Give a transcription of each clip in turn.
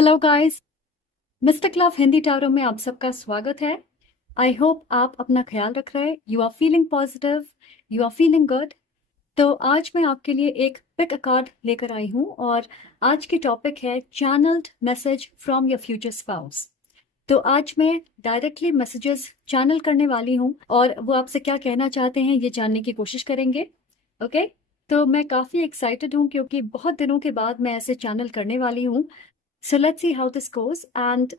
Hello guys. Mister club Hindi tarot में आप सबका स्वागत है। आई होप आप अपना ख्याल रख रहे हैं, you are feeling positive, you are feeling good. तो आज मैं आपके लिए एक पिक कार्ड लेकर आई हूँ और आज की टॉपिक है channelled message from your future spouse. तो आज मैं डायरेक्टली मैसेजेस चैनल करने वाली हूँ और वो आपसे क्या कहना चाहते हैं ये जानने की कोशिश करेंगे। ओके, तो मैं काफ़ी एक्साइटेड हूँ क्योंकि बहुत दिनों के बाद मैं ऐसे चैनल करने वाली हूँ। So let's see how this goes and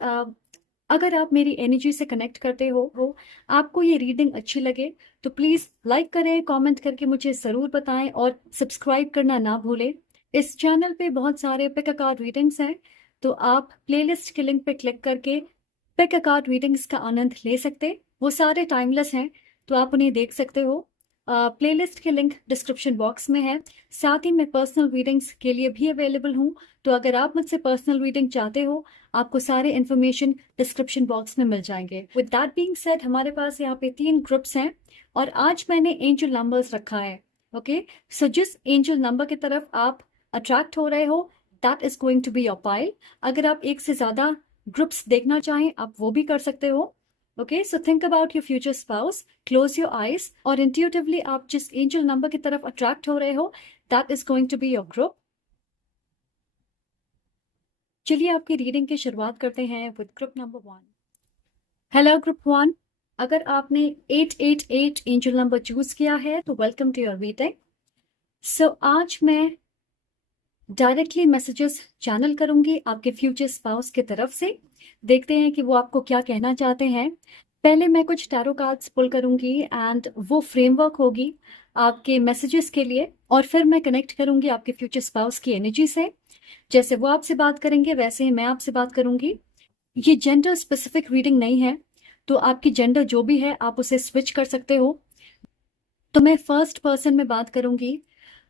अगर आप मेरी एनर्जी से कनेक्ट करते हो, आपको ये रीडिंग अच्छी लगे तो प्लीज़ लाइक करें, कमेंट करके मुझे ज़रूर बताएं और सब्सक्राइब करना ना भूलें। इस चैनल पे बहुत सारे पिक अ कार्ड रीडिंग्स हैं, तो आप प्लेलिस्ट के लिंक पे क्लिक करके पिक अ कार्ड रीडिंग्स का आनंद ले सकते। वो सारे टाइमलेस हैं, तो आप उन्हें देख सकते हो। प्लेलिस्ट के लिंक डिस्क्रिप्शन बॉक्स में है। साथ ही मैं पर्सनल रीडिंग्स के लिए भी अवेलेबल हूँ, तो अगर आप मुझसे पर्सनल रीडिंग चाहते हो, आपको सारे इन्फॉर्मेशन डिस्क्रिप्शन बॉक्स में मिल जाएंगे। विद दैट बीइंग सेड, हमारे पास यहाँ पे 3 ग्रुप्स हैं और आज मैंने एंजल नंबर्स रखा है। ओके, सो जिस एंजल नंबर की तरफ आप अट्रैक्ट हो रहे हो, that is going to be your pile. अगर आप एक से ज्यादा ग्रुप्स देखना चाहें, आप वो भी कर सकते हो। Okay, so think about your future spouse, close your eyes और इंट्यूटिवली आप जिस एंजल नंबर की तरफ अट्रैक्ट हो रहे हो, that is going to be your group. चलिए आपकी रीडिंग की शुरुआत करते हैं with group number 1। Hello group 1, अगर आपने 888 एंजल नंबर चूज किया है तो वेलकम टू योर रीडिंग। सो आज मैं डायरेक्टली मैसेजेस चैनल करूंगी आपके फ्यूचर स्पाउस की तरफ से। देखते हैं कि वो आपको क्या कहना चाहते हैं। पहले मैं कुछ टैरो कार्ड्स पुल करूंगी एंड वो फ्रेमवर्क होगी आपके मैसेजेस के लिए, और फिर मैं कनेक्ट करूंगी आपके फ्यूचर स्पाउस की एनर्जी से। जैसे वो आपसे बात करेंगे वैसे ही मैं आपसे बात करूंगी। ये जेंडर स्पेसिफिक रीडिंग नहीं है, तो आपकी जेंडर जो भी है आप उसे स्विच कर सकते हो। तो मैं फर्स्ट पर्सन में बात करूंगी,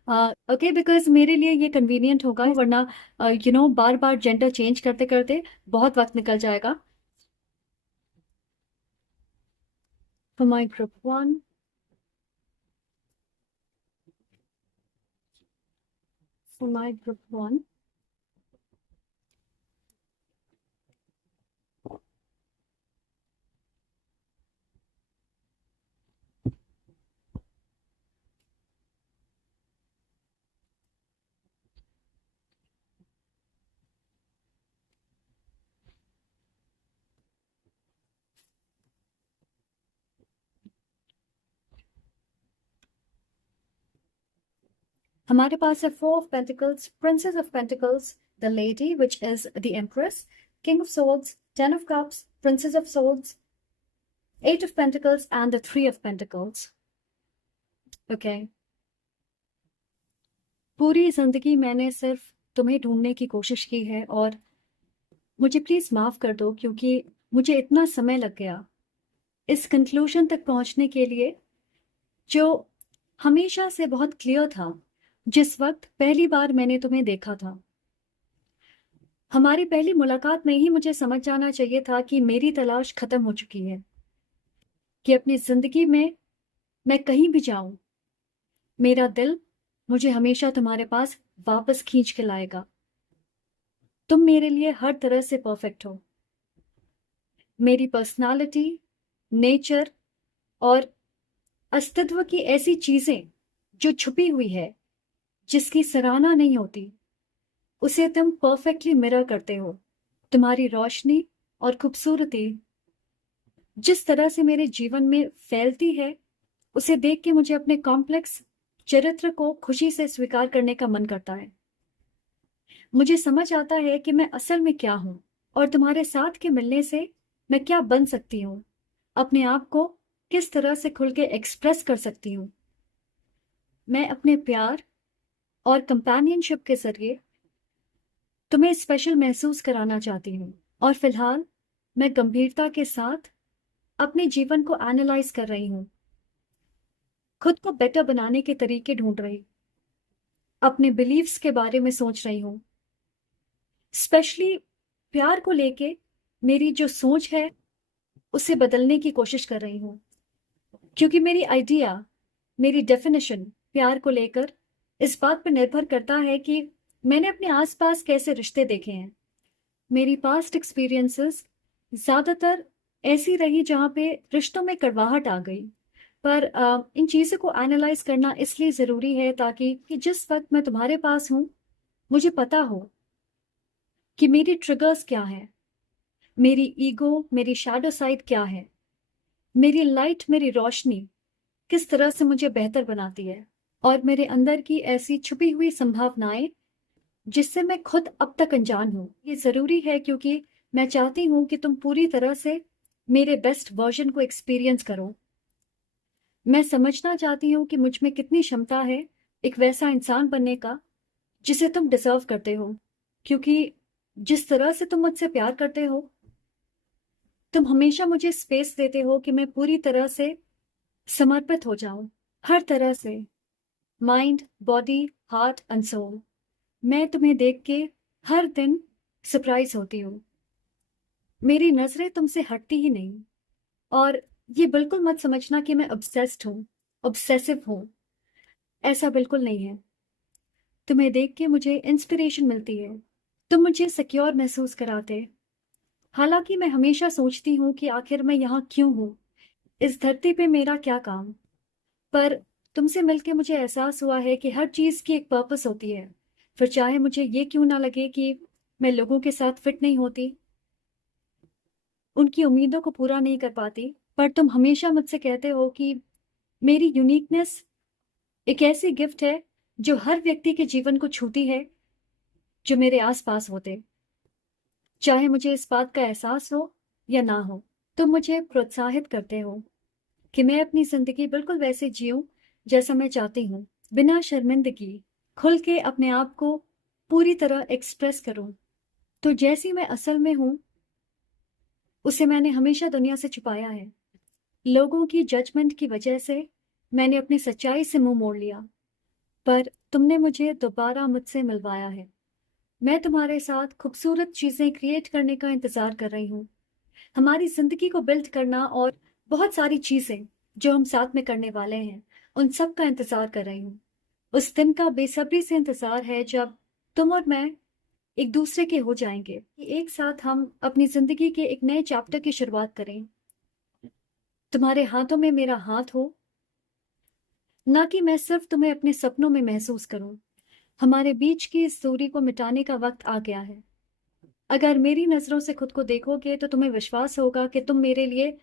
ओके, बिकॉज मेरे लिए ये कन्वीनियंट होगा, वरना बार बार जेंडर चेंज करते करते बहुत वक्त निकल जाएगा। For my group 1, for my group 1, हमारे पास है 4 of pentacles, princess of pentacles, the lady which is the empress, king of swords, 10 of cups, princess of swords, 8 of Pentacles and the 3 of Pentacles. Okay. पूरी जिंदगी मैंने सिर्फ तुम्हें ढूंढने की कोशिश की है और मुझे प्लीज माफ कर दो क्योंकि मुझे इतना समय लग गया इस कंक्लूजन तक पहुंचने के लिए, जो हमेशा से बहुत क्लियर था जिस वक्त पहली बार मैंने तुम्हें देखा था। हमारी पहली मुलाकात में ही मुझे समझ जाना चाहिए था कि मेरी तलाश खत्म हो चुकी है, कि अपनी जिंदगी में मैं कहीं भी जाऊं, मेरा दिल मुझे हमेशा तुम्हारे पास वापस खींच के लाएगा। तुम मेरे लिए हर तरह से परफेक्ट हो। मेरी पर्सनालिटी, नेचर और अस्तित्व की ऐसी चीजें जो छुपी हुई है, जिसकी सराहना नहीं होती, उसे तुम परफेक्टली मिरर करते हो। तुम्हारी रोशनी और खूबसूरती जिस तरह से मेरे जीवन में फैलती है, उसे देख के मुझे अपने कॉम्प्लेक्स चरित्र को खुशी से स्वीकार करने का मन करता है। मुझे समझ आता है कि मैं असल में क्या हूं और तुम्हारे साथ के मिलने से मैं क्या बन सकती हूँ, अपने आप को किस तरह से खुल के एक्सप्रेस कर सकती हूँ। मैं अपने प्यार और कंपेनियनशिप के जरिए तुम्हें स्पेशल महसूस कराना चाहती हूँ, और फिलहाल मैं गंभीरता के साथ अपने जीवन को एनालाइज कर रही हूँ, खुद को बेटर बनाने के तरीके ढूंढ रही, अपने बिलीव्स के बारे में सोच रही हूँ। स्पेशली प्यार को लेके मेरी जो सोच है उसे बदलने की कोशिश कर रही हूँ, क्योंकि मेरी आइडिया, मेरी डेफिनेशन प्यार को लेकर इस बात पर निर्भर करता है कि मैंने अपने आसपास कैसे रिश्ते देखे हैं, मेरी पास्ट एक्सपीरियंसेस ज़्यादातर ऐसी रही जहाँ पे रिश्तों में कड़वाहट आ गई। पर इन चीज़ों को एनालाइज करना इसलिए ज़रूरी है ताकि कि जिस वक्त मैं तुम्हारे पास हूँ, मुझे पता हो कि मेरी ट्रिगर्स क्या हैं, मेरी ईगो, मेरी शैडो साइड क्या है, मेरी लाइट, मेरी रोशनी किस तरह से मुझे बेहतर बनाती है, और मेरे अंदर की ऐसी छुपी हुई संभावनाएं जिससे मैं खुद अब तक अनजान हूँ। ये ज़रूरी है क्योंकि मैं चाहती हूँ कि तुम पूरी तरह से मेरे बेस्ट वर्जन को एक्सपीरियंस करो। मैं समझना चाहती हूँ कि मुझ में कितनी क्षमता है एक वैसा इंसान बनने का जिसे तुम डिजर्व करते हो, क्योंकि जिस तरह से तुम मुझसे प्यार करते हो, तुम हमेशा मुझे स्पेस देते हो कि मैं पूरी तरह से समर्पित हो जाऊं, हर तरह से, mind, body, heart and soul. मैं तुम्हें देख के हर दिन सरप्राइज होती हूँ। मेरी नजरें तुमसे हटती ही नहीं, और ये बिल्कुल मत समझना कि मैं ऑब्सेस्ड हूँ, ऑब्सेसिव हूँ। ऐसा बिल्कुल नहीं है। तुम्हें देख के मुझे इंस्पिरेशन मिलती है। तुम मुझे सिक्योर महसूस कराते। हालांकि मैं हमेशा सोचती हूँ कि आखिर मैं यहाँ क्यों हूँ, इस धरती पे मेरा क्या काम। पर तुमसे मिलके मुझे एहसास हुआ है कि हर चीज़ की एक पर्पस होती है। फिर चाहे मुझे ये क्यों ना लगे कि मैं लोगों के साथ फिट नहीं होती, उनकी उम्मीदों को पूरा नहीं कर पाती, पर तुम हमेशा मुझसे कहते हो कि मेरी यूनिकनेस एक ऐसी गिफ्ट है जो हर व्यक्ति के जीवन को छूती है जो मेरे आसपास होते। चाहे मुझे इस बात का एहसास हो या ना हो, तुम मुझे प्रोत्साहित करते हो कि मैं अपनी जिंदगी बिल्कुल वैसे जीऊं जैसा मैं चाहती हूँ, बिना शर्मिंदगी, खुल के अपने आप को पूरी तरह एक्सप्रेस करूं। तो जैसी मैं असल में हूं, उसे मैंने हमेशा दुनिया से छुपाया है। लोगों की जजमेंट की वजह से मैंने अपनी सच्चाई से मुंह मोड़ लिया, पर तुमने मुझे दोबारा मुझसे मिलवाया है। मैं तुम्हारे साथ खूबसूरत चीजें क्रिएट करने का इंतजार कर रही हूँ, हमारी जिंदगी को बिल्ड करना, और बहुत सारी चीजें जो हम साथ में करने वाले हैं, उन सब का इंतजार कर रही हूँ। उस दिन का बेसब्री से इंतजार है जब तुम और मैं एक दूसरे के हो जाएंगे, कि एक साथ हम अपनी जिंदगी के एक नए चैप्टर की शुरुआत करें। तुम्हारे हाथों में मेरा हाथ हो, ना कि मैं सिर्फ तुम्हें अपने सपनों में महसूस करूं। हमारे बीच की इस दूरी को मिटाने का वक्त आ गया है। अगर मेरी नजरों से खुद को देखोगे तो तुम्हें विश्वास होगा कि तुम मेरे लिए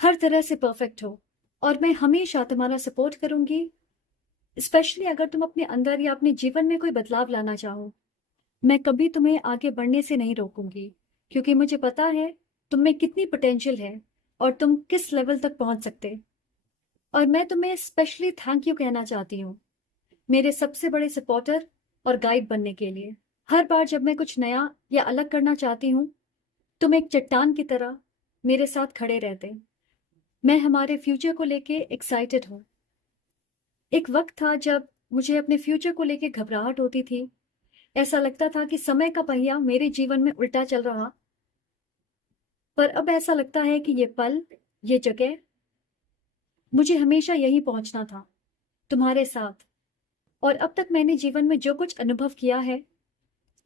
हर तरह से परफेक्ट हो, और मैं हमेशा तुम्हारा सपोर्ट करूंगी, स्पेशली अगर तुम अपने अंदर या अपने जीवन में कोई बदलाव लाना चाहो। मैं कभी तुम्हें आगे बढ़ने से नहीं रोकूंगी, क्योंकि मुझे पता है तुम में कितनी पोटेंशियल है और तुम किस लेवल तक पहुंच सकते। और मैं तुम्हें स्पेशली थैंक यू कहना चाहती हूँ, मेरे सबसे बड़े सपोर्टर और गाइड बनने के लिए। हर बार जब मैं कुछ नया या अलग करना चाहती हूँ, तुम एक चट्टान की तरह मेरे साथ खड़े रहते। मैं हमारे फ्यूचर को लेके एक्साइटेड हूँ। एक वक्त था जब मुझे अपने फ्यूचर को लेके घबराहट होती थी। ऐसा लगता था कि समय का पहिया मेरे जीवन में उल्टा चल रहा। पर अब ऐसा लगता है कि ये पल, ये जगह, मुझे हमेशा यहीं पहुंचना था, तुम्हारे साथ। और अब तक मैंने जीवन में जो कुछ अनुभव किया है,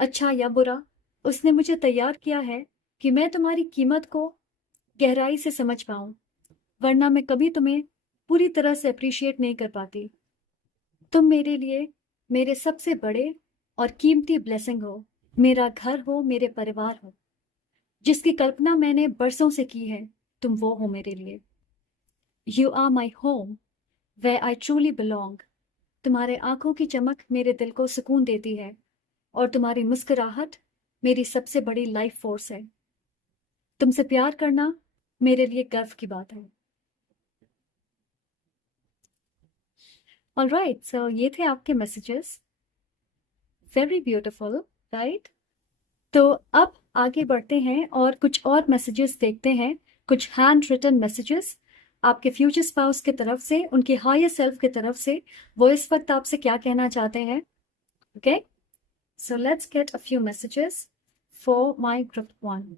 अच्छा या बुरा, उसने मुझे तैयार किया है कि मैं तुम्हारी कीमत को गहराई से समझ पाऊं, वरना मैं कभी तुम्हें पूरी तरह से अप्रिशिएट नहीं कर पाती। तुम मेरे लिए मेरे सबसे बड़े और कीमती ब्लेसिंग हो। मेरा घर हो, मेरे परिवार हो, जिसकी कल्पना मैंने बरसों से की है, तुम वो हो मेरे लिए। You are my home, way I truly belong. तुम्हारे आंखों की चमक मेरे दिल को सुकून देती है, और तुम्हारी मुस्कुराहट मेरी सबसे बड़ी लाइफ फोर्स है। तुमसे प्यार करना मेरे लिए गर्व की बात है। ऑलराइट, सो ये थे आपके मैसेजेस। Very beautiful, right? तो अब आगे बढ़ते हैं और कुछ और मैसेजेस देखते हैं, कुछ हैंड रिटन मैसेजेस आपके फ्यूचर स्पाउस की तरफ से, उनके हायर सेल्फ की तरफ से। वो इस वक्त आपसे क्या कहना चाहते हैं? Okay, so let's get a few messages for my group 1।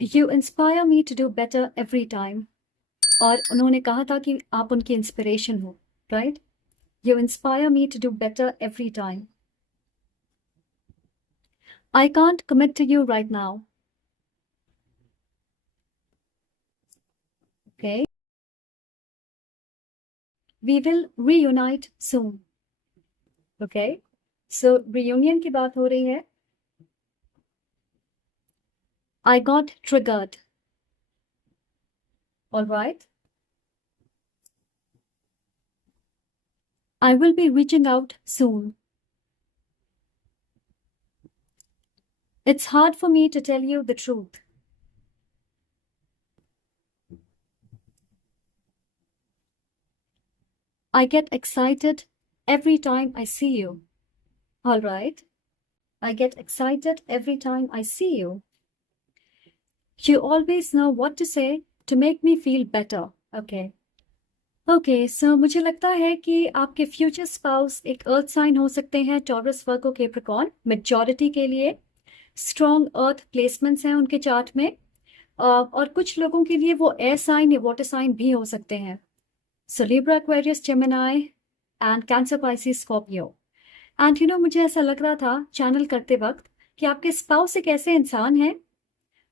You inspire me to do better every time. और उन्होंने कहा था कि आप उनकी इंस्पिरेशन हो, right? You inspire me to do better every time. I can't commit to you right now. Okay. We will reunite soon. Okay. So reunion की बात हो रही है. I got triggered. All right. I will be reaching out soon. It's hard for me to tell you the truth. I get excited every time I see you. All right. I get excited every time I see you. You always know what to say to make me feel better. Okay. Okay so मुझे लगता है कि आपके future spouse एक अर्थ sign हो सकते हैं, taurus, वर्गो, Capricorn. Majority के लिए स्ट्रॉन्ग अर्थ प्लेसमेंट्स हैं उनके चार्ट में, और कुछ लोगों के लिए वो एयर साइन या वाटर साइन भी हो सकते हैं। So Libra, Aquarius, Gemini and Cancer, Pisces, Scorpio. And मुझे ऐसा लग रहा था चैनल करते वक्त कि आपके स्पाउस एक ऐसे इंसान हैं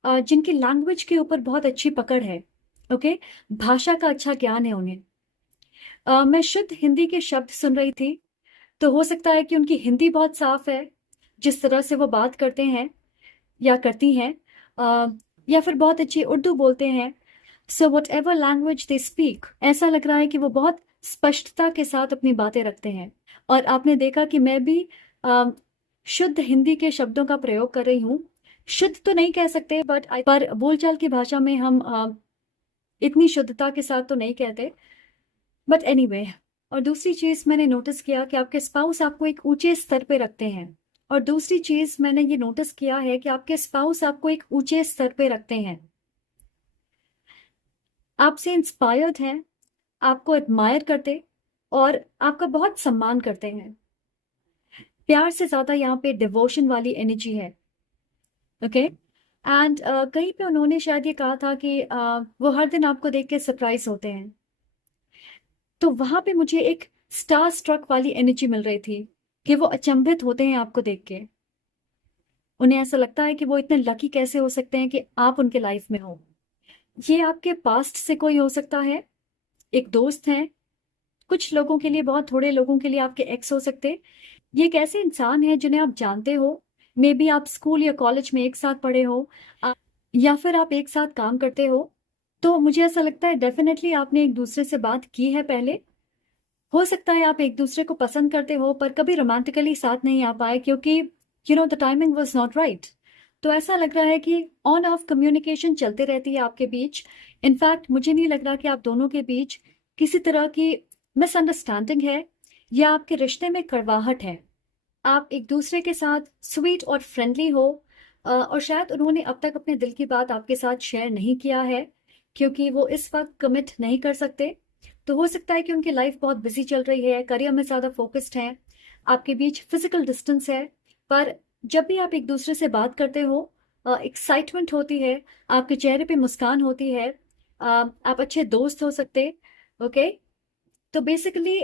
जिनकी लैंग्वेज के ऊपर बहुत अच्छी पकड़ है। ओके, भाषा का अच्छा ज्ञान है उन्हें। मैं शुद्ध हिंदी के शब्द सुन रही थी, तो हो सकता है कि उनकी हिंदी बहुत साफ है, जिस तरह से वो बात करते हैं या करती हैं, या फिर बहुत अच्छी उर्दू बोलते हैं। So what ever language they speak, ऐसा लग रहा है कि वो बहुत स्पष्टता के साथ अपनी बातें रखते हैं। और आपने देखा कि मैं भी शुद्ध हिंदी के शब्दों का प्रयोग कर रही हूँ। शुद्ध तो नहीं कह सकते, पर बोलचाल की भाषा में हम इतनी शुद्धता के साथ तो नहीं कहते, बट एनीवे। और दूसरी चीज मैंने नोटिस किया कि आपके स्पाउस आपको एक ऊंचे स्तर पे रखते हैं। और दूसरी चीज मैंने ये नोटिस किया है कि आपके स्पाउस आपको एक ऊंचे स्तर पे रखते हैं, आपसे इंस्पायर्ड हैं, आपको एडमायर करते और आपका बहुत सम्मान करते हैं। प्यार से ज्यादा यहाँ पे डिवोशन वाली एनर्जी है। ओके। एंड कहीं पे उन्होंने शायद ये कहा था कि वो हर दिन आपको देख के सरप्राइज होते हैं। तो वहां पे मुझे एक स्टार स्ट्रक वाली एनर्जी मिल रही थी कि वो अचंभित होते हैं आपको देख के। उन्हें ऐसा लगता है कि वो इतने लकी कैसे हो सकते हैं कि आप उनके लाइफ में हो। ये आपके पास्ट से कोई हो सकता है, एक दोस्त है, कुछ लोगों के लिए, बहुत थोड़े लोगों के लिए आपके एक्स हो सकते। ये एक ऐसे इंसान है जिन्हें आप जानते हो, मे बी आप स्कूल या कॉलेज में एक साथ पढ़े हो, या फिर आप एक साथ काम करते हो। तो मुझे ऐसा लगता है डेफिनेटली आपने एक दूसरे से बात की है पहले। हो सकता है आप एक दूसरे को पसंद करते हो पर कभी रोमांटिकली साथ नहीं आ पाए, क्योंकि the timing was not right. तो ऐसा लग रहा है कि ऑन ऑफ कम्युनिकेशन चलते रहती है आपके बीच। इनफैक्ट मुझे नहीं लग रहा कि आप दोनों के बीच किसी तरह की मिसअंडरस्टैंडिंग है या आपके रिश्ते में कड़वाहट है। आप एक दूसरे के साथ स्वीट और फ्रेंडली हो, और शायद उन्होंने अब तक अपने दिल की बात आपके साथ शेयर नहीं किया है क्योंकि वो इस वक्त कमिट नहीं कर सकते। तो हो सकता है कि उनकी लाइफ बहुत बिजी चल रही है, करियर में ज़्यादा फोकस्ड हैं, आपके बीच फिजिकल डिस्टेंस है। पर जब भी आप एक दूसरे से बात करते हो, एक्साइटमेंट होती है, आपके चेहरे पे मुस्कान होती है, आप अच्छे दोस्त हो सकते। ओके। तो बेसिकली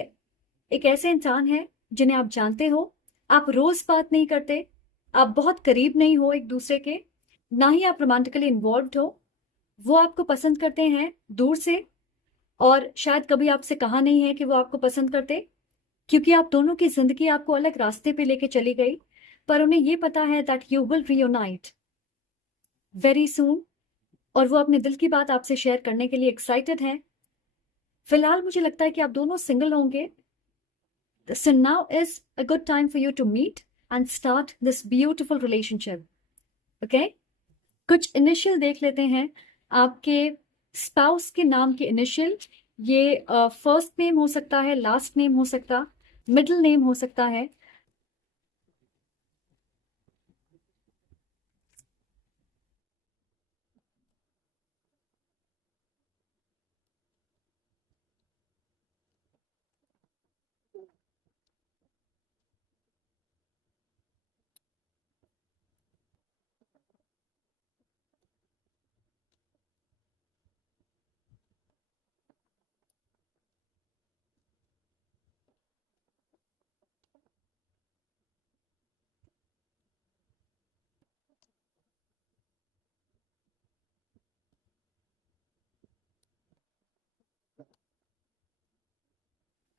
एक ऐसे इंसान है जिन्हें आप जानते हो, आप रोज बात नहीं करते, आप बहुत करीब नहीं हो एक दूसरे के, ना ही आप रोमांटिकली इन्वॉल्व हो। वो आपको पसंद करते हैं दूर से, और शायद कभी आपसे कहा नहीं है कि वो आपको पसंद करते, क्योंकि आप दोनों की जिंदगी आपको अलग रास्ते पे लेके चली गई। पर उन्हें ये पता है that you will reunite very soon, और वो अपने दिल की बात आपसे शेयर करने के लिए एक्साइटेड हैं। फिलहाल मुझे लगता है कि आप दोनों सिंगल होंगे। So now is a good time for you to meet and start this beautiful relationship. Okay? कुछ इनिशियल देख लेते हैं आपके स्पाउस के नाम के इनिशियल। ये फर्स्ट नेम हो सकता है, लास्ट नेम हो सकता, मिडिल नेम हो सकता है।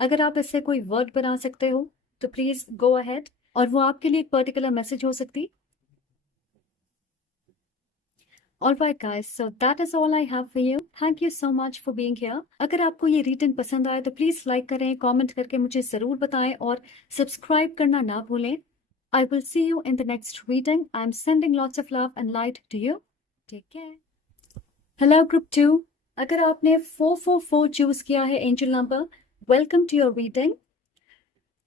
अगर आप इससे कोई वर्ड बना सकते हो तो प्लीज गो अहेड, और वो आपके लिए एक पर्टिकुलर मैसेज हो सकती। Alright guys, so that is all I have for you. Thank you so much for being here. अगर आपको ये रीडिंग पसंद आए तो प्लीज लाइक करें, कमेंट करके मुझे जरूर बताएं और सब्सक्राइब करना ना भूलें. I will see you in the next reading. I'm sending lots of love and light to you. Take care. Hello group 2. अगर आपने 444 चूज किया है angel number, welcome to your reading.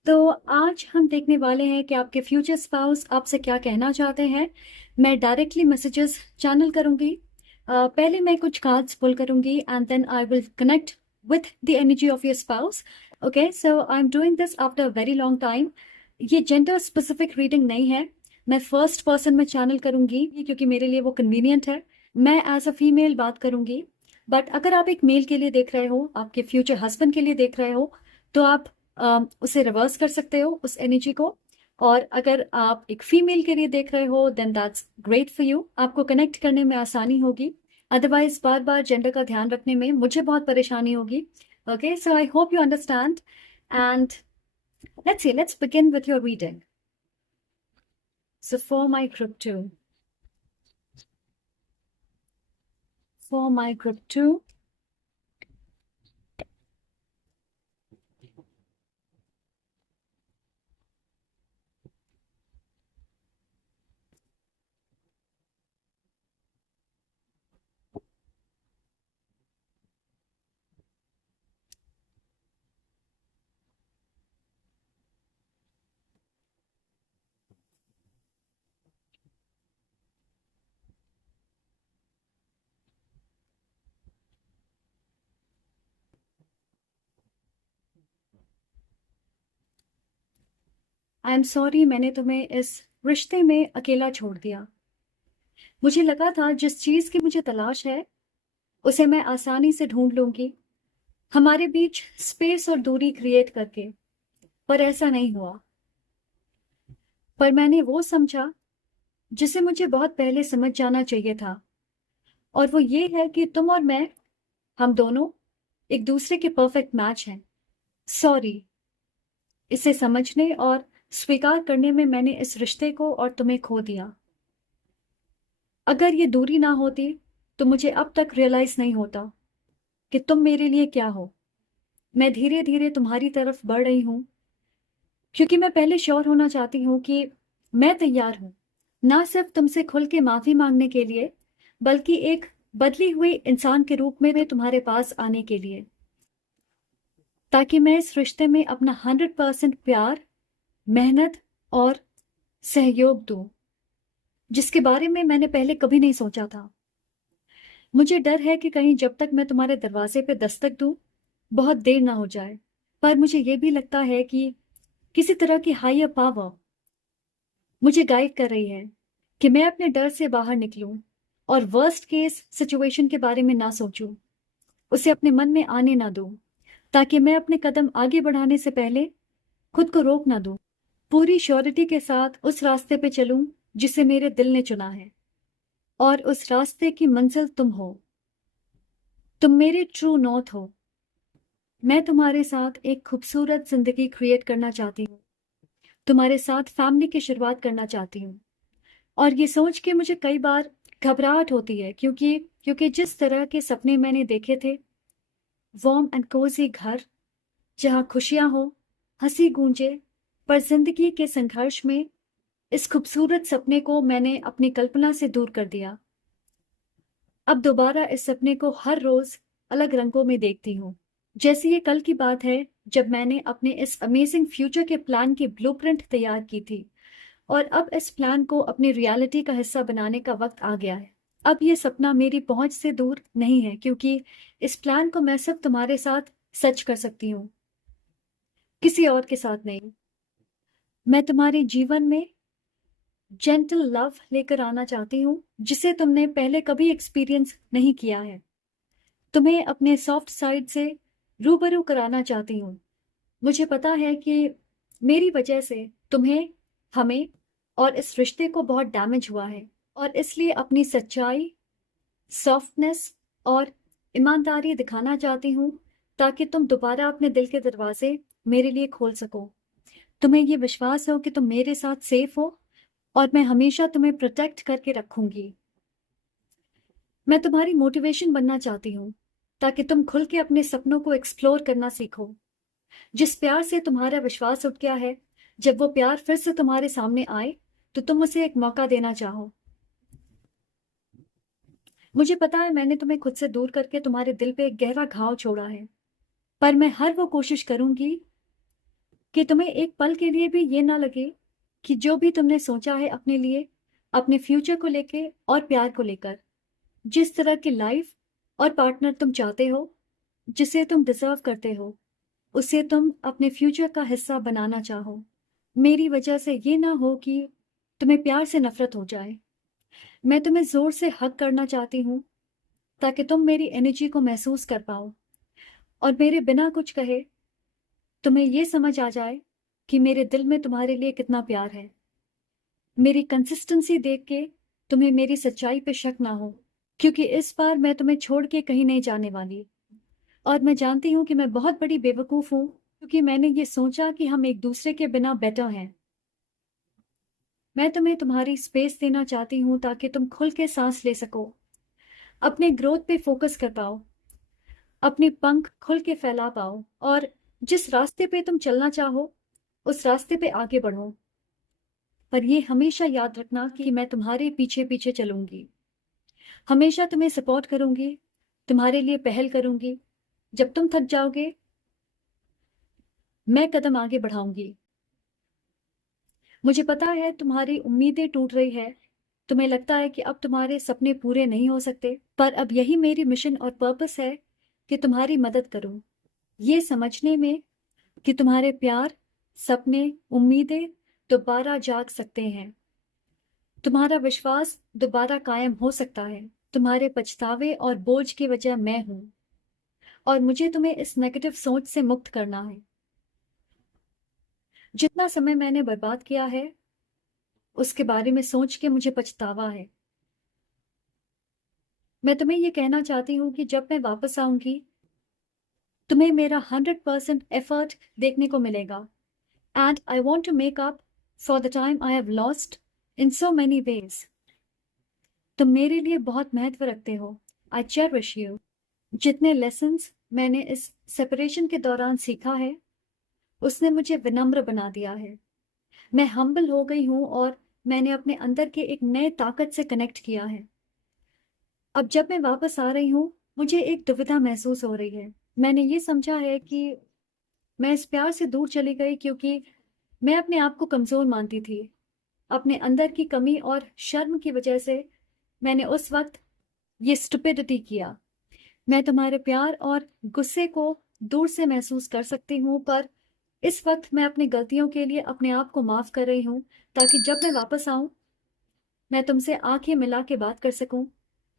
तो आज हम देखने वाले हैं कि आपके फ्यूचर स्पाउस आपसे क्या कहना चाहते हैं. मैं डायरेक्टली मैसेजेस चैनल करूंगी. पहले मैं कुछ कार्ड्स पुल करूंगी and then I will connect with the energy of your spouse. Okay, so I am doing this after very long time. ये जेंडर स्पेसिफिक रीडिंग नहीं है. मैं फर्स्ट पर्सन में चैनल करूंगी क्योंकि मेरे लिए वो कन्वीनियंट है. मैं एज अ फीमेल बात करूंगी. बट अगर आप एक मेल के लिए देख रहे हो, आपके फ्यूचर हस्बैंड के लिए देख रहे हो, तो आप उसे रिवर्स कर सकते हो उस एनर्जी को. और अगर आप एक फीमेल के लिए देख रहे हो then that's great for you. आपको कनेक्ट करने में आसानी होगी. अदरवाइज बार बार जेंडर का ध्यान रखने में मुझे बहुत परेशानी होगी. Okay, so I hope you understand and let's begin with your reading. So for my group 2, I am sorry मैंने तुम्हें इस रिश्ते में अकेला छोड़ दिया. मुझे लगा था जिस चीज की मुझे तलाश है उसे मैं आसानी से ढूंढ लूंगी हमारे बीच स्पेस और दूरी क्रिएट करके, पर ऐसा नहीं हुआ. पर मैंने वो समझा जिसे मुझे बहुत पहले समझ जाना चाहिए था, और वो ये है कि तुम और मैं, हम दोनों एक दूसरे के परफेक्ट मैच हैं. सॉरी. इसे समझने और स्वीकार करने में मैंने इस रिश्ते को और तुम्हें खो दिया. अगर ये दूरी ना होती तो मुझे अब तक रियलाइज नहीं होता कि तुम मेरे लिए क्या हो. मैं धीरे धीरे तुम्हारी तरफ बढ़ रही हूं क्योंकि मैं पहले श्योर होना चाहती हूं कि मैं तैयार हूं, ना सिर्फ तुमसे खुल के माफी मांगने के लिए, बल्कि एक बदली हुई इंसान के रूप में तुम्हारे पास आने के लिए, ताकि मैं इस रिश्ते में अपना 100% प्यार, मेहनत और सहयोग दूं, जिसके बारे में मैंने पहले कभी नहीं सोचा था. मुझे डर है कि कहीं जब तक मैं तुम्हारे दरवाजे पे दस्तक दूं बहुत देर ना हो जाए. पर मुझे ये भी लगता है कि किसी तरह की हायर पावर मुझे गाइड कर रही है कि मैं अपने डर से बाहर निकलूं और वर्स्ट केस सिचुएशन के बारे में ना सोचूं, उसे अपने मन में आने ना दूं, ताकि मैं अपने कदम आगे बढ़ाने से पहले खुद को रोक ना दूं. पूरी श्योरिटी के साथ उस रास्ते पे चलूं जिसे मेरे दिल ने चुना है, और उस रास्ते की मंजिल तुम हो. तुम मेरे ट्रू नॉर्थ हो. मैं तुम्हारे साथ एक खूबसूरत जिंदगी क्रिएट करना चाहती हूँ. तुम्हारे साथ फैमिली की शुरुआत करना चाहती हूँ. और ये सोच के मुझे कई बार घबराहट होती है क्योंकि जिस तरह के सपने मैंने देखे थे, वार्म एंड कोजी घर जहाँ खुशियाँ हो, हंसी गूंजे, पर जिंदगी के संघर्ष में इस खूबसूरत सपने को मैंने अपनी कल्पना से दूर कर दिया. अब दोबारा इस सपने को हर रोज अलग रंगों में देखती हूँ. जैसे ये कल की बात है जब मैंने अपने इस अमेजिंग फ्यूचर के प्लान की ब्लूप्रिंट तैयार की थी, और अब इस प्लान को अपनी रियलिटी का हिस्सा बनाने का वक्त आ गया है. अब ये सपना मेरी पहुंच से दूर नहीं है क्योंकि इस प्लान को मैं सिर्फ तुम्हारे साथ सच कर सकती हूँ, किसी और के साथ नहीं. मैं तुम्हारे जीवन में जेंटल लव लेकर आना चाहती हूँ जिसे तुमने पहले कभी एक्सपीरियंस नहीं किया है. तुम्हें अपने सॉफ्ट साइड से रूबरू कराना चाहती हूँ. मुझे पता है कि मेरी वजह से तुम्हें, हमें और इस रिश्ते को बहुत डैमेज हुआ है, और इसलिए अपनी सच्चाई, सॉफ्टनेस और ईमानदारी दिखाना चाहती हूँ ताकि तुम दोबारा अपने दिल के दरवाजे मेरे लिए खोल सको। तुम्हें ये विश्वास हो कि तुम मेरे साथ सेफ हो और मैं हमेशा तुम्हें प्रोटेक्ट करके रखूंगी। मैं तुम्हारी मोटिवेशन बनना चाहती हूँ ताकि तुम खुल के अपने सपनों को एक्सप्लोर करना सीखो। जिस प्यार से तुम्हारा विश्वास उठ गया है, जब वो प्यार फिर से तुम्हारे सामने आए तो तुम उसे एक मौका देना चाहो। मुझे पता है मैंने तुम्हें खुद से दूर करके तुम्हारे दिल पे एक गहरा घाव छोड़ा है, पर मैं हर वो कोशिश करूंगी कि तुम्हें एक पल के लिए भी ये ना लगे कि जो भी तुमने सोचा है अपने लिए, अपने फ्यूचर को लेके और प्यार को लेकर, जिस तरह की लाइफ और पार्टनर तुम चाहते हो, जिसे तुम डिजर्व करते हो, उसे तुम अपने फ्यूचर का हिस्सा बनाना चाहो। मेरी वजह से ये ना हो कि तुम्हें प्यार से नफरत हो जाए। मैं तुम्हें जोर से हग करना चाहती हूँ ताकि तुम मेरी एनर्जी को महसूस कर पाओ और मेरे बिना कुछ कहे तुम्हें ये समझ आ जाए कि मेरे दिल में तुम्हारे लिए कितना प्यार है। मेरी कंसिस्टेंसी देख के तुम्हें मेरी सच्चाई पे शक ना हो, क्योंकि इस बार मैं तुम्हें छोड़ के कहीं नहीं जाने वाली। और मैं जानती हूँ कि मैं बहुत बड़ी बेवकूफ़ हूँ, क्योंकि मैंने ये सोचा कि हम एक दूसरे के बिना बेटर हैं। मैं तुम्हें तुम्हारी स्पेस देना चाहती हूँ ताकि तुम खुल के सांस ले सको, अपने ग्रोथ पे फोकस कर पाओ, अपने पंख खुल के फैला पाओ और जिस रास्ते पे तुम चलना चाहो उस रास्ते पे आगे बढ़ो। पर ये हमेशा याद रखना कि मैं तुम्हारे पीछे पीछे चलूंगी, हमेशा तुम्हें सपोर्ट करूंगी, तुम्हारे लिए पहल करूंगी। जब तुम थक जाओगे मैं कदम आगे बढ़ाऊंगी। मुझे पता है तुम्हारी उम्मीदें टूट रही है, तुम्हें लगता है कि अब तुम्हारे सपने पूरे नहीं हो सकते, पर अब यही मेरी मिशन और पर्पस है कि तुम्हारी मदद करूं, ये समझने में कि तुम्हारे प्यार, सपने, उम्मीदें दोबारा जाग सकते हैं, तुम्हारा विश्वास दोबारा कायम हो सकता है। तुम्हारे पछतावे और बोझ की वजह मैं हूं और मुझे तुम्हें इस नेगेटिव सोच से मुक्त करना है। जितना समय मैंने बर्बाद किया है उसके बारे में सोच के मुझे पछतावा है। मैं तुम्हें ये कहना चाहती हूँ कि जब मैं वापस आऊंगी तुम्हें मेरा 100% एफर्ट देखने को मिलेगा, and I want to make up for the time I have lost in so many ways. तुम मेरे लिए बहुत महत्व रखते हो। I cherish you. जितने लेसन्स मैंने इस सेपरेशन के दौरान सीखा है उसने मुझे विनम्र बना दिया है। मैं हम्बल हो गई हूँ और मैंने अपने अंदर के एक नए ताकत से कनेक्ट किया है। अब जब मैं वापस आ रही हूँ मुझे एक दुविधा महसूस हो रही है। मैंने ये समझा है कि मैं इस प्यार से दूर चली गई क्योंकि मैं अपने आप को कमजोर मानती थी। अपने अंदर की कमी और शर्म की वजह से मैंने उस वक्त ये स्टुपिडिटी किया। मैं तुम्हारे प्यार और गुस्से को दूर से महसूस कर सकती हूँ, पर इस वक्त मैं अपनी गलतियों के लिए अपने आप को माफ कर रही हूँ ताकि जब मैं वापस आऊं मैं तुमसे आंखें मिला के बात कर सकूं,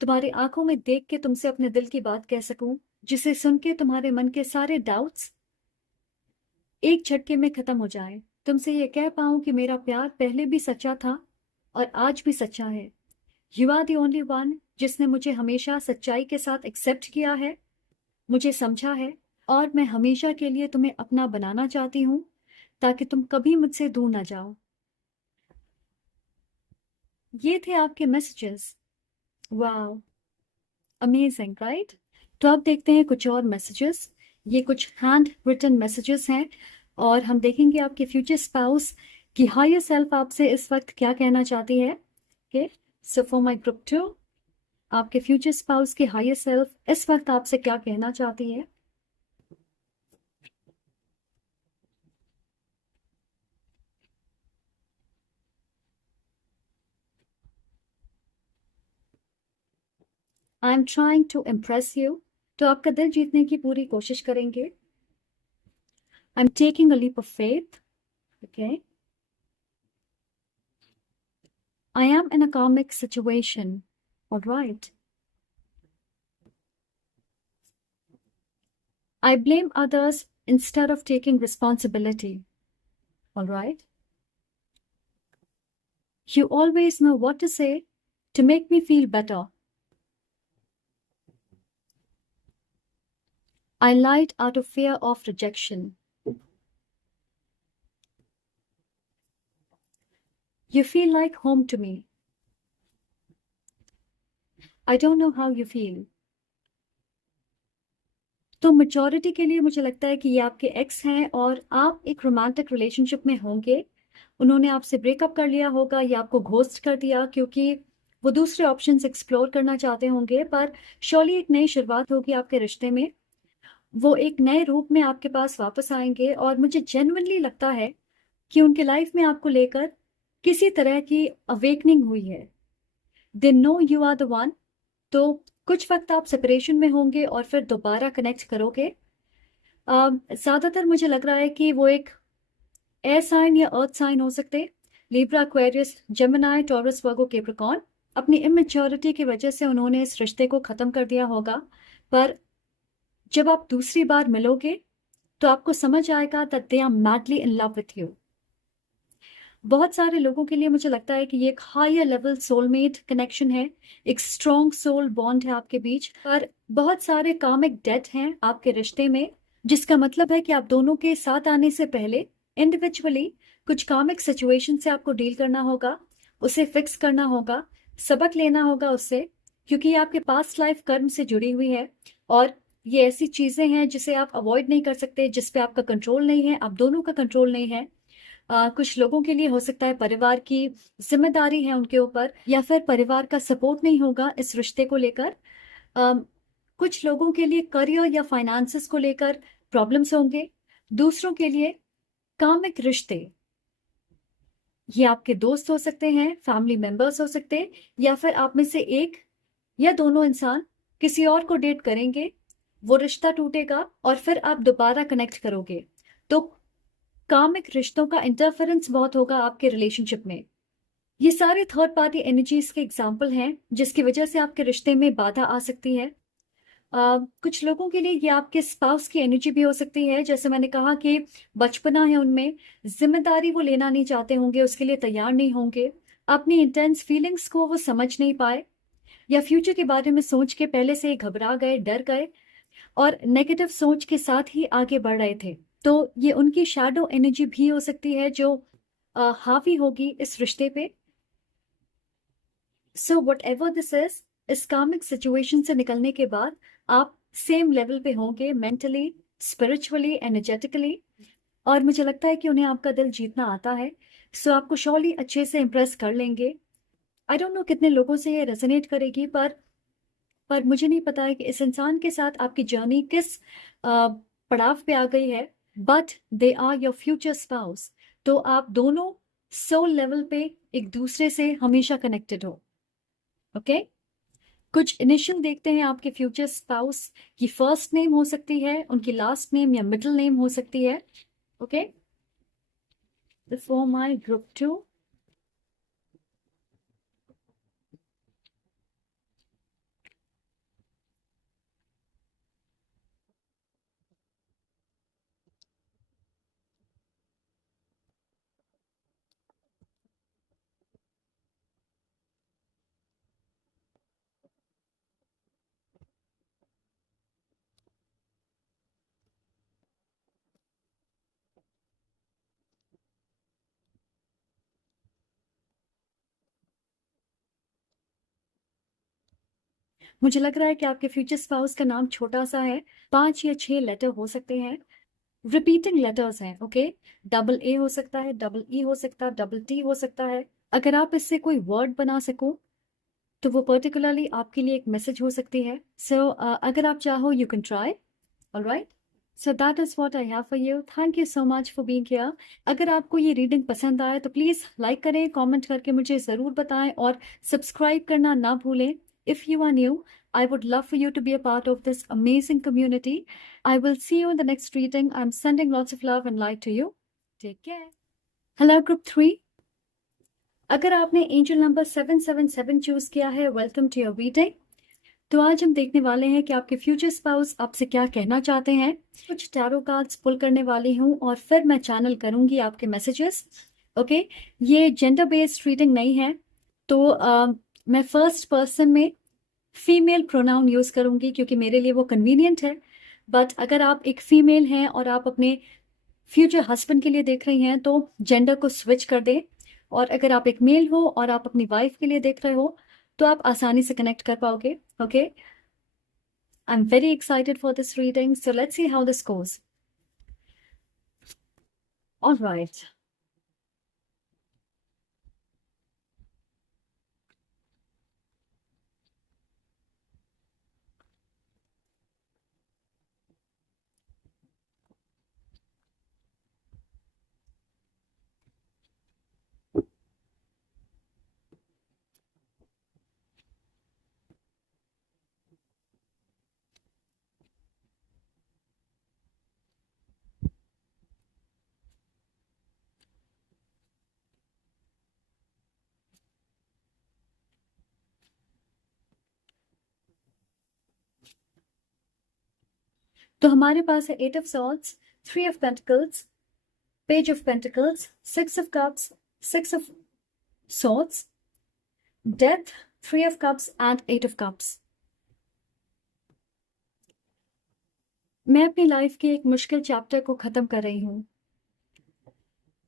तुम्हारी आंखों में देख के तुमसे अपने दिल की बात कह सकूं, जिसे सुन के तुम्हारे मन के सारे डाउट्स एक झटके में खत्म हो जाए। तुमसे ये कह पाऊं कि मेरा प्यार पहले भी सच्चा था और आज भी सच्चा है। You are the only one जिसने मुझे हमेशा सच्चाई के साथ एक्सेप्ट किया है, मुझे समझा है, और मैं हमेशा के लिए तुम्हें अपना बनाना चाहती हूँ ताकि तुम कभी मुझसे दूर ना जाओ। ये थे आपके मैसेजेस। Wow, amazing right. तो अब देखते हैं कुछ और मैसेजेस। ये कुछ हैंड रिटन मैसेजेस हैं और हम देखेंगे आपके फ्यूचर स्पाउस की हायर सेल्फ आपसे इस वक्त क्या कहना चाहती है। Okay, so for my group 2, आपके फ्यूचर स्पाउस की हायर सेल्फ इस वक्त आपसे क्या कहना चाहती है। I am trying to impress you, तो आपका दिल जीतने की पूरी कोशिश करेंगे। I am taking a leap of faith. Okay, I am in a karmic situation. All right. I blame others instead of taking responsibility. All right. You always know what to say to make me feel better. I lied out of fear of rejection. You feel like home to me. I don't know how you feel. तो maturity के लिए मुझे लगता है कि ये आपके x हैं और आप एक रोमांटिक रिलेशनशिप में होंगे। उन्होंने आपसे ब्रेकअप कर लिया होगा या आपको घोस्ट कर दिया क्योंकि वो दूसरे ऑप्शंस एक्सप्लोर करना चाहते होंगे, पर श्योरली एक नई शुरुआत होगी आपके रिश्ते में। वो एक नए रूप में आपके पास वापस आएंगे और मुझे जेन्युइनली लगता है कि उनके लाइफ में आपको लेकर किसी तरह की अवेकनिंग हुई है। They know you are the one. तो कुछ वक्त आप सेपरेशन में होंगे और फिर दोबारा कनेक्ट करोगे। ज़्यादातर मुझे लग रहा है कि वो एक एयर साइन या अर्थ साइन हो सकते, लिब्रा, एक्वेरियस, जेमिनी, टॉरस, वर्गो, कैप्रिकॉर्न। अपनी इमेच्योरिटी की वजह से उन्होंने इस रिश्ते को ख़त्म कर दिया होगा, पर जब आप दूसरी बार मिलोगे तो आपको समझ आएगा that they are madly in love with you. बहुत सारे लोगों के लिए मुझे लगता है कि ये एक हायर लेवल सोलमेट कनेक्शन है, एक स्ट्रॉन्ग सोल बॉन्ड है आपके बीच, पर बहुत सारे कामिक डेट हैं आपके रिश्ते में, जिसका मतलब है कि आप दोनों के साथ आने से पहले इंडिविजुअली कुछ कामिक सिचुएशन से आपको डील करना होगा, उसे फिक्स करना होगा, सबक लेना होगा उससे, क्योंकि ये आपके पास्ट लाइफ कर्म से जुड़ी हुई है और ये ऐसी चीजें हैं जिसे आप अवॉइड नहीं कर सकते, जिस पे आपका कंट्रोल नहीं है, आप दोनों का कंट्रोल नहीं है। कुछ लोगों के लिए हो सकता है परिवार की जिम्मेदारी है उनके ऊपर, या फिर परिवार का सपोर्ट नहीं होगा इस रिश्ते को लेकर। कुछ लोगों के लिए करियर या फाइनेंसेस को लेकर प्रॉब्लम्स होंगे। दूसरों के लिए कामिक रिश्ते, ये आपके दोस्त हो सकते हैं, फैमिली मेंबर्स हो सकते हैं, या फिर आप में से एक या दोनों इंसान किसी और को डेट करेंगे, वो रिश्ता टूटेगा और फिर आप दोबारा कनेक्ट करोगे। तो कामिक रिश्तों का इंटरफेरेंस बहुत होगा आपके रिलेशनशिप में। ये सारे थर्ड पार्टी एनर्जीज के एग्जाम्पल हैं जिसकी वजह से आपके रिश्ते में बाधा आ सकती है। कुछ लोगों के लिए ये आपके स्पाउस की एनर्जी भी हो सकती है। जैसे मैंने कहा कि बचपना है उनमें, जिम्मेदारी वो लेना नहीं चाहते होंगे, उसके लिए तैयार नहीं होंगे, अपनी इंटेंस फीलिंग्स को वो समझ नहीं पाए, या फ्यूचर के बारे में सोच के पहले से ही घबरा गए, डर गए और नेगेटिव सोच के साथ ही आगे बढ़ रहे थे। तो ये उनकी शैडो एनर्जी भी हो सकती है जो हावी होगी इस रिश्ते पे। सो वट एवर दिस इस कामिक सिचुएशन से निकलने के बाद आप सेम लेवल पे होंगे, मेंटली, स्पिरिचुअली, एनर्जेटिकली, और मुझे लगता है कि उन्हें आपका दिल जीतना आता है। सो आपको श्योरली अच्छे से इम्प्रेस कर लेंगे। आई डोंट नो कितने लोगों से ये रेजोनेट करेगी, पर मुझे नहीं पता है कि इस इंसान के साथ आपकी जर्नी किस पड़ाव पे आ गई है, but they are your future spouse. तो आप दोनों सोल लेवल पे एक दूसरे से हमेशा कनेक्टेड हो। ओके कुछ इनिशियल देखते हैं आपके फ्यूचर स्पाउस की। फर्स्ट नेम हो सकती है, उनकी लास्ट नेम या मिडिल नेम हो सकती है। ओके फॉर माय ग्रुप 2, मुझे लग रहा है कि आपके फ्यूचर स्पाउस का नाम छोटा सा है, 5 या 6 लेटर हो सकते हैं, रिपीटिंग लेटर्स हैं। ओके डबल ए हो सकता है, डबल ई हो सकता है, डबल टी हो सकता है। अगर आप इससे कोई वर्ड बना सको तो वो पर्टिकुलरली आपके लिए एक मैसेज हो सकती है। सो अगर आप चाहो you can try. Alright, so that is what I have for you. Thank you so much for being here. अगर आपको ये रीडिंग पसंद आए तो प्लीज़ लाइक करें, कमेंट करके मुझे ज़रूर बताएं और सब्सक्राइब करना ना भूलें। If you are new, I would love for you to be a part of this amazing community. I will see you in the next reading. I'm sending lots of love and light to you. Take care. Hello Group 3. अगर आपने angel number 777 choose किया है, welcome to your reading. तो आज हम देखने वाले हैं कि आपके फ्यूचर स्पाउस आपसे क्या कहना चाहते हैं। कुछ टैरो कार्ड्स पुल करने वाली हूँ और फिर मैं चैनल करूंगी आपके मैसेजेस। ओके ये जेंडर बेस्ड रीडिंग नहीं है, तो मैं फर्स्ट पर्सन में फीमेल प्रोनाउन यूज करूंगी क्योंकि मेरे लिए वो कन्वीनियंट है। बट अगर आप एक फीमेल हैं और आप अपने फ्यूचर हस्बैंड के लिए देख रही हैं तो जेंडर को स्विच कर दें, और अगर आप एक मेल हो और आप अपनी वाइफ के लिए देख रहे हो तो आप आसानी से कनेक्ट कर पाओगे. Okay, I'm very excited for this reading, so let's see how this goes. All right. तो हमारे पास है 8 of swords, 3 of pentacles, page of pentacles, 6 of cups, 6 of swords, death, 3 of cups and 8 of cups. मैं अपनी life के एक मुश्किल chapter को खत्म कर रही हूँ.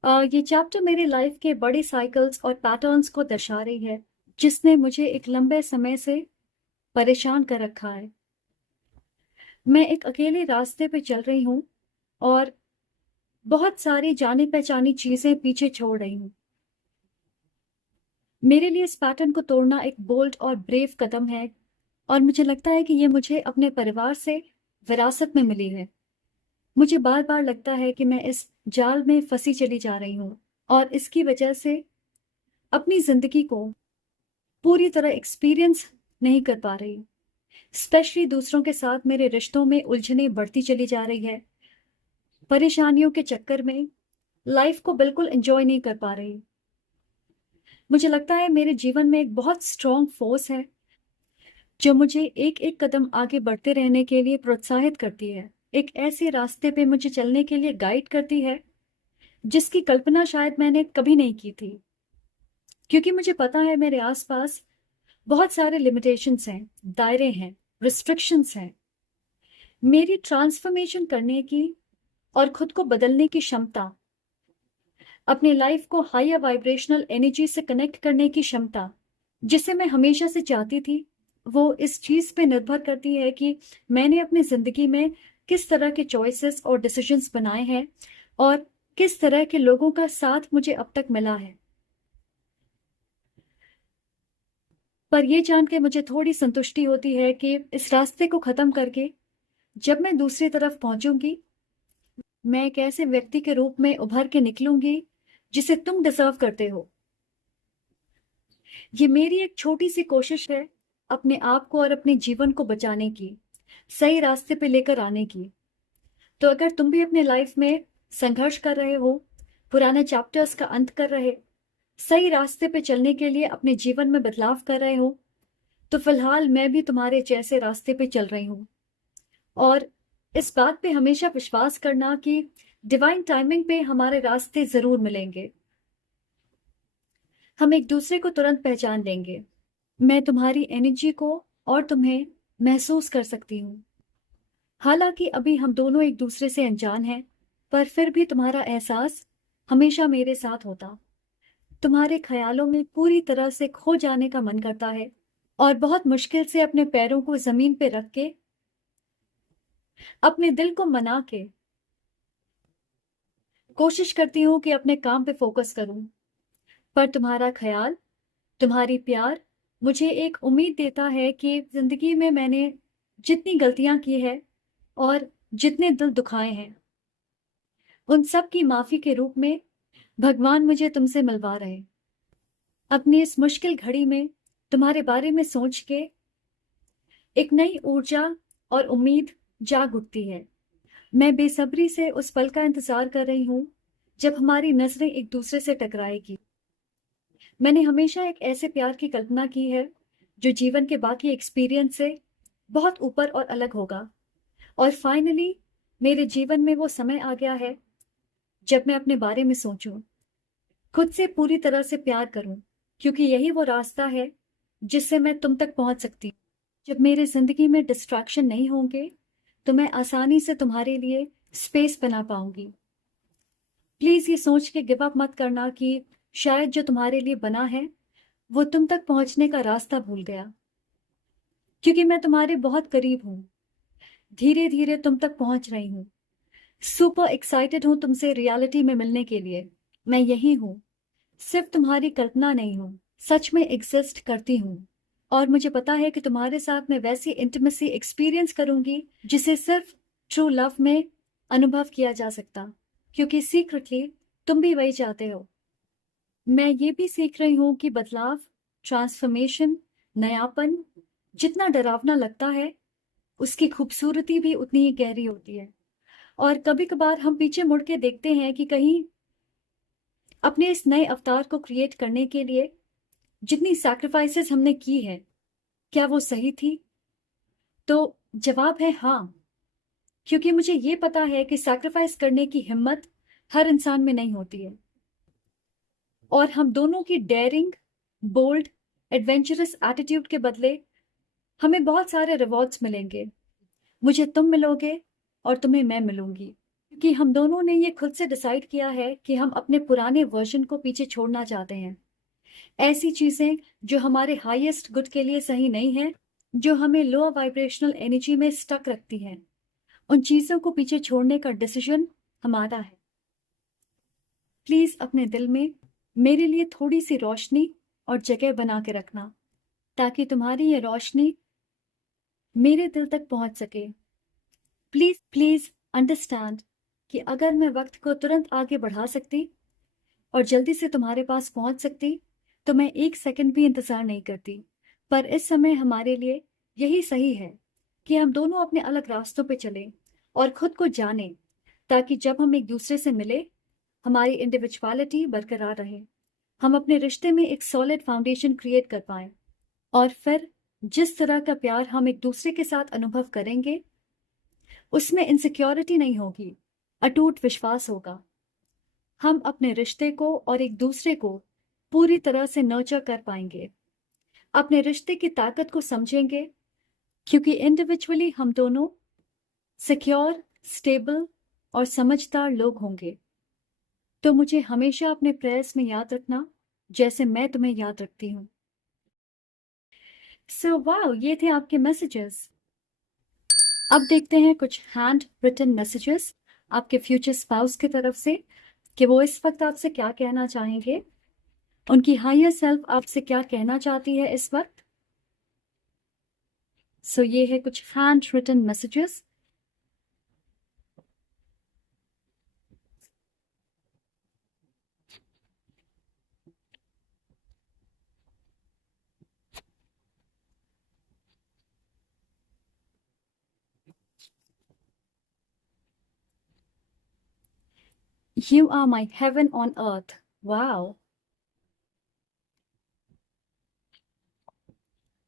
ये चैप्टर मेरी लाइफ के बड़े साइकिल्स और पैटर्न्स को दर्शा रही है जिसने मुझे एक लंबे समय से परेशान कर रखा है. मैं एक अकेले रास्ते पे चल रही हूँ और बहुत सारी जानी पहचानी चीजें पीछे छोड़ रही हूँ. मेरे लिए इस पैटर्न को तोड़ना एक बोल्ड और ब्रेव कदम है और मुझे लगता है कि ये मुझे अपने परिवार से विरासत में मिली है. मुझे बार बार लगता है कि मैं इस जाल में फंसी चली जा रही हूँ और इसकी वजह से अपनी जिंदगी को पूरी तरह एक्सपीरियंस नहीं कर पा रही. स्पेशली दूसरों के साथ मेरे रिश्तों में उलझने बढ़ती चली जा रही है. परेशानियों के चक्कर में लाइफ को बिल्कुल एंजॉय नहीं कर पा रही. मुझे लगता है मेरे जीवन में एक बहुत स्ट्रॉन्ग फोर्स है जो मुझे एक एक कदम आगे बढ़ते रहने के लिए प्रोत्साहित करती है, एक ऐसे रास्ते पे मुझे चलने के लिए गाइड करती है जिसकी कल्पना शायद मैंने कभी नहीं की थी. क्योंकि मुझे पता है मेरे आसपास बहुत सारे लिमिटेशंस हैं, दायरे हैं, रिस्ट्रिक्शंस हैं. मेरी ट्रांसफॉर्मेशन करने की और खुद को बदलने की क्षमता, अपनी लाइफ को हायर वाइब्रेशनल एनर्जी से कनेक्ट करने की क्षमता जिसे मैं हमेशा से चाहती थी, वो इस चीज पे निर्भर करती है कि मैंने अपनी जिंदगी में किस तरह के चॉइसेस और डिसीजंस बनाए हैं और किस तरह के लोगों का साथ मुझे अब तक मिला है. पर यह जान के मुझे थोड़ी संतुष्टि होती है कि इस रास्ते को खत्म करके जब मैं दूसरी तरफ पहुंचूंगी, मैं एक ऐसे व्यक्ति के रूप में उभर के निकलूंगी जिसे तुम डिजर्व करते हो. ये मेरी एक छोटी सी कोशिश है अपने आप को और अपने जीवन को बचाने की, सही रास्ते पे लेकर आने की. तो अगर तुम भी अपने लाइफ में संघर्ष कर रहे हो, पुराने चैप्टर्स का अंत कर रहे, सही रास्ते पे चलने के लिए अपने जीवन में बदलाव कर रहे हो, तो फिलहाल मैं भी तुम्हारे जैसे रास्ते पे चल रही हूँ. और इस बात पे हमेशा विश्वास करना कि डिवाइन टाइमिंग पे हमारे रास्ते जरूर मिलेंगे. हम एक दूसरे को तुरंत पहचान लेंगे. मैं तुम्हारी एनर्जी को और तुम्हें महसूस कर सकती हूँ. हालांकि अभी हम दोनों एक दूसरे से अनजान हैं, पर फिर भी तुम्हारा एहसास हमेशा मेरे साथ होता. तुम्हारे ख्यालों में पूरी तरह से खो जाने का मन करता है और बहुत मुश्किल से अपने पैरों को जमीन पे रख के अपने दिल को मना के कोशिश करती हूँ कि अपने काम पे फोकस करूं. पर तुम्हारा ख्याल, तुम्हारी प्यार मुझे एक उम्मीद देता है कि जिंदगी में मैंने जितनी गलतियां की है और जितने दिल दुखाए हैं, उन सब की माफी के रूप में भगवान मुझे तुमसे मिलवा रहे. अपनी इस मुश्किल घड़ी में तुम्हारे बारे में सोच के एक नई ऊर्जा और उम्मीद जाग उठती है. मैं बेसब्री से उस पल का इंतजार कर रही हूँ जब हमारी नजरें एक दूसरे से टकराएगी. मैंने हमेशा एक ऐसे प्यार की कल्पना की है जो जीवन के बाकी एक्सपीरियंस से बहुत ऊपर और अलग होगा. और फाइनली मेरे जीवन में वो समय आ गया है जब मैं अपने बारे में सोचूं, खुद से पूरी तरह से प्यार करूं, क्योंकि यही वो रास्ता है जिससे मैं तुम तक पहुंच सकती हूं. जब मेरे जिंदगी में डिस्ट्रैक्शन नहीं होंगे, तो मैं आसानी से तुम्हारे लिए स्पेस बना पाऊंगी। प्लीज ये सोच के गिव अप मत करना कि शायद जो तुम्हारे लिए बना है वो तुम तक पहुंचने का रास्ता भूल गया, क्योंकि मैं तुम्हारे बहुत करीब हूं। धीरे धीरे तुम तक पहुंच रही हूँ। सुपर एक्साइटेड हूं तुमसे रियलिटी में मिलने के लिए। मैं यही हूं, सिर्फ तुम्हारी कल्पना नहीं हूं, सच में एग्जिस्ट करती हूँ। और मुझे पता है कि तुम्हारे साथ मैं वैसी इंटीमेसी एक्सपीरियंस करूंगी जिसे सिर्फ ट्रू लव में अनुभव किया जा सकता, क्योंकि सीक्रेटली तुम भी वही चाहते हो। मैं ये भी सीख रही हूँ कि बदलाव, ट्रांसफॉर्मेशन, नयापन जितना डरावना लगता है, उसकी खूबसूरती भी उतनी ही गहरी होती है। और कभी कभार हम पीछे मुड़ के देखते हैं कि कहीं अपने इस नए अवतार को क्रिएट करने के लिए जितनी सैक्रिफाइसेस हमने की है, क्या वो सही थी? तो जवाब है हाँ, क्योंकि मुझे ये पता है कि सैक्रिफाइस करने की हिम्मत हर इंसान में नहीं होती है। और हम दोनों की डेयरिंग, बोल्ड, एडवेंचरस एटीट्यूड के बदले हमें बहुत सारे रिवॉर्ड्स मिलेंगे। मुझे तुम मिलोगे और तुम्हें मैं मिलूंगी, क्योंकि हम दोनों ने ये खुद से डिसाइड किया है कि हम अपने पुराने वर्जन को पीछे छोड़ना चाहते हैं। ऐसी चीजें जो हमारे हाईएस्ट गुड के लिए सही नहीं है, जो हमें लोअर वाइब्रेशनल एनर्जी में स्टक रखती हैं, उन चीजों को पीछे छोड़ने का डिसीजन हमारा है। प्लीज अपने दिल में मेरे लिए थोड़ी सी रोशनी और जगह बना के रखना, ताकि तुम्हारी ये रोशनी मेरे दिल तक पहुंच सके। प्लीज प्लीज अंडरस्टैंड कि अगर मैं वक्त को तुरंत आगे बढ़ा सकती और जल्दी से तुम्हारे पास पहुंच सकती, तो मैं एक सेकंड भी इंतजार नहीं करती। पर इस समय हमारे लिए यही सही है कि हम दोनों अपने अलग रास्तों पे चलें और खुद को जानें, ताकि जब हम एक दूसरे से मिले, हमारी इंडिविजुअलिटी बरकरार रहे, हम अपने रिश्ते में एक सॉलिड फाउंडेशन क्रिएट कर पाएं। और फिर जिस तरह का प्यार हम एक दूसरे के साथ अनुभव करेंगे, उसमें इनसिक्योरिटी नहीं होगी, अटूट विश्वास होगा। हम अपने रिश्ते को और एक दूसरे को पूरी तरह से नर्चर कर पाएंगे, अपने रिश्ते की ताकत को समझेंगे, क्योंकि इंडिविजुअली हम दोनों सिक्योर, स्टेबल और समझदार लोग होंगे। तो मुझे हमेशा अपने प्रेयर्स में याद रखना, जैसे मैं तुम्हें याद रखती हूँ। सो वाओ, ये थे आपके मैसेजेस। अब देखते हैं कुछ हैंड रिटन मैसेजेस आपके फ्यूचर स्पाउस की तरफ से, कि वो इस वक्त आपसे क्या कहना चाहेंगे, उनकी हायर सेल्फ आपसे क्या कहना चाहती है इस वक्त। सो ये है कुछ hand written messages. You are my heaven on earth. Wow.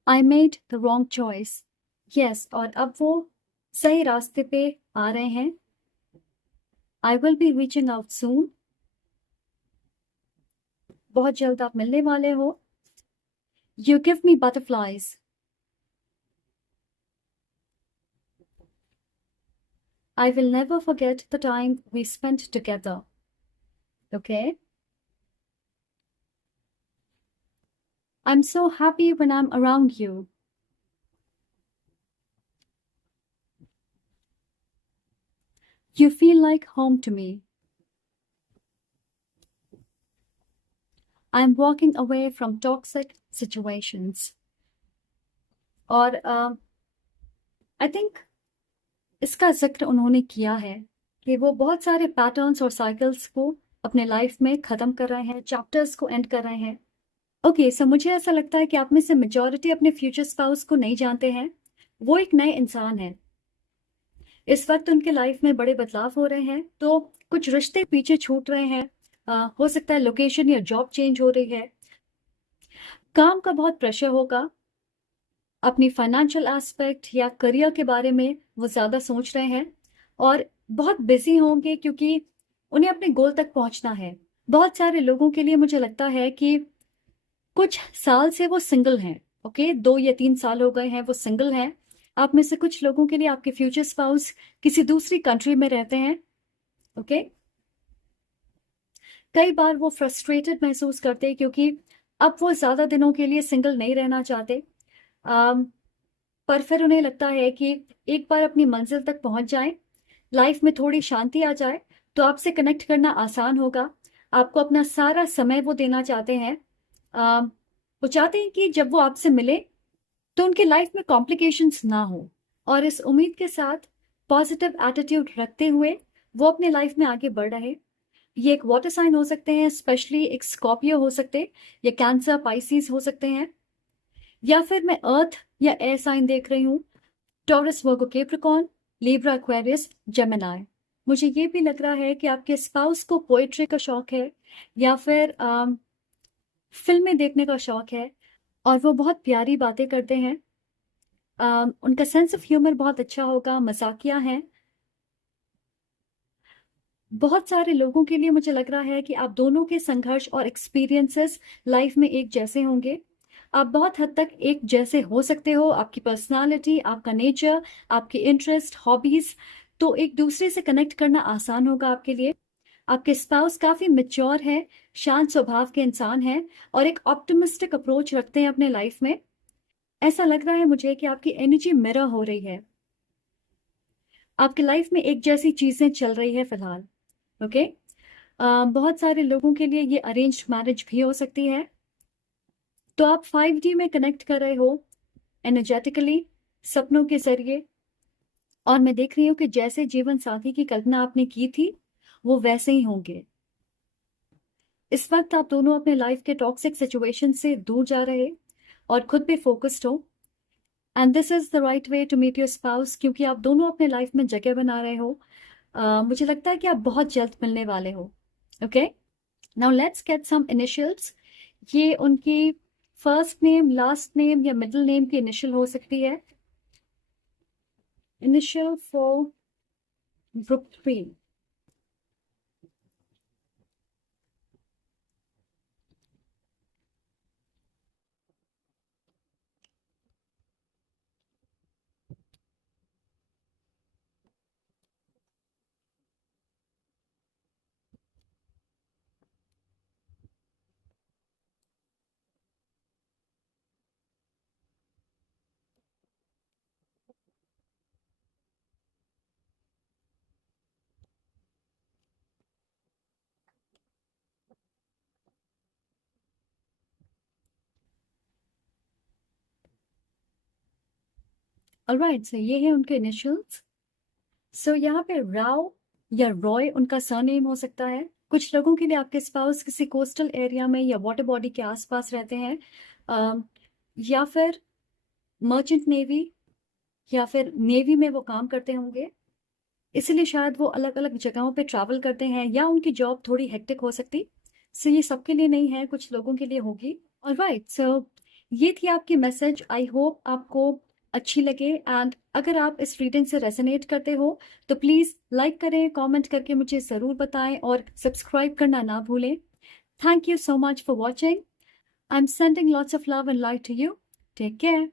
I made the wrong choice. Yes, और अब वो सही रास्ते पे आ रहे हैं। I will be reaching out soon. बहुत जल्द आप मिलने वाले हो। You give me butterflies. I will never forget the time we spent together. Okay? I'm so happy when I'm around you. You feel like home to me. I'm walking away from toxic situations. और I think इसका जिक्र उन्होंने किया है कि वो बहुत सारे पैटर्न्स और साइकिल्स को अपने लाइफ में ख़त्म कर रहे हैं, चैप्टर्स को एंड कर रहे हैं। ओके, सो मुझे ऐसा लगता है कि आप में से मेजॉरिटी अपने फ्यूचर स्पाउस को नहीं जानते हैं। वो एक नए इंसान है। इस वक्त उनके लाइफ में बड़े बदलाव हो रहे हैं, तो कुछ रिश्ते पीछे छूट रहे हैं। हो सकता है लोकेशन या जॉब चेंज हो रही है, काम का बहुत प्रेशर होगा, अपनी फाइनेंशियल एस्पेक्ट या करियर के बारे में वो ज़्यादा सोच रहे हैं और बहुत बिजी होंगे, क्योंकि उन्हें अपने गोल तक पहुंचना है। बहुत सारे लोगों के लिए मुझे लगता है कि कुछ साल से वो सिंगल हैं। ओके, 2 या 3 साल हो गए हैं वो सिंगल हैं, आप में से कुछ लोगों के लिए आपके फ्यूचर स्पाउस किसी दूसरी कंट्री में रहते हैं। ओके, कई बार वो फ्रस्ट्रेटेड महसूस करते हैं क्योंकि अब वो ज्यादा दिनों के लिए सिंगल नहीं रहना चाहते। अम, पर फिर उन्हें लगता है कि एक बार अपनी मंजिल तक पहुंच जाएं, लाइफ में थोड़ी शांति आ जाए, तो आपसे कनेक्ट करना आसान होगा। आपको अपना सारा समय वो देना चाहते हैं। वो चाहते हैं कि जब वो आपसे मिले तो उनकी लाइफ में कॉम्प्लिकेशंस ना हो, और इस उम्मीद के साथ पॉजिटिव एटीट्यूड रखते हुए वो अपने लाइफ में आगे बढ़ रहे। ये एक वाटर साइन हो सकते हैं, स्पेशली एक स्कॉर्पियो हो सकते, या कैंसर, पाइसिस हो सकते हैं, या फिर मैं अर्थ या एयर साइन देख रही हूँ, टॉरस, वर्गो, कैप्रिकॉर्न, लिब्रा, एक्वेरियस, जेमिनी। मुझे ये भी लग रहा है कि आपके स्पाउस को पोएट्री का शौक है, या फिर फिल्में देखने का शौक है, और वो बहुत प्यारी बातें करते हैं। उनका सेंस ऑफ ह्यूमर बहुत अच्छा होगा, मजाकिया हैं। बहुत सारे लोगों के लिए मुझे लग रहा है कि आप दोनों के संघर्ष और एक्सपीरियंसेस लाइफ में एक जैसे होंगे। आप बहुत हद तक एक जैसे हो सकते हो, आपकी पर्सनालिटी, आपका नेचर, आपके इंटरेस्ट, हॉबीज, तो एक दूसरे से कनेक्ट करना आसान होगा आपके लिए। आपके स्पाउस काफी मेच्योर है, शांत स्वभाव के इंसान हैं, और एक ऑप्टिमिस्टिक अप्रोच रखते हैं अपने लाइफ में। ऐसा लग रहा है मुझे कि आपकी एनर्जी मिरर हो रही है, आपकी लाइफ में एक जैसी चीजें चल रही है फिलहाल। ओके, बहुत सारे लोगों के लिए ये अरेंज्ड मैरिज भी हो सकती है। तो आप 5D में कनेक्ट कर रहे हो एनर्जेटिकली, सपनों के जरिए, और मैं देख रही हूँ कि जैसे जीवन साथी की कल्पना आपने की थी वो वैसे ही होंगे। इस वक्त आप दोनों अपने लाइफ के टॉक्सिक सिचुएशन से दूर जा रहे और खुद पे फोकस्ड हो, and this is the right way to meet your spouse, क्योंकि आप दोनों अपने लाइफ में जगह बना रहे हो। मुझे लगता है कि आप बहुत जल्द मिलने वाले हो। Okay, now let's get some initials. ये उनकी फर्स्ट नेम, लास्ट नेम या मिडिल नेम की इनिशियल हो सकती है। इनिशियल फॉर ब्रुक्ट्री। ऑलराइट, सो ये है उनके इनिशियल्स। सो यहाँ पे राव या रॉय उनका सरनेम हो सकता है। कुछ लोगों के लिए आपके स्पाउस किसी कोस्टल एरिया में या वाटर बॉडी के आसपास रहते हैं, या फिर मर्चेंट नेवी, या फिर नेवी में वो काम करते होंगे, इसलिए शायद वो अलग अलग जगहों पे ट्रैवल करते हैं, या उनकी जॉब थोड़ी हेक्टिक हो सकती। सो ये सबके लिए नहीं है, कुछ लोगों के लिए होगी। ऑलराइट, सो ये थी आपकी मैसेज। आई होप आपको अच्छी लगे, एंड अगर आप इस रीडिंग से रेजोनेट करते हो तो प्लीज लाइक करें, कमेंट करके मुझे जरूर बताएं, और सब्सक्राइब करना ना भूलें। Thank you so much for watching. I'm sending lots of love and light to you. Take care.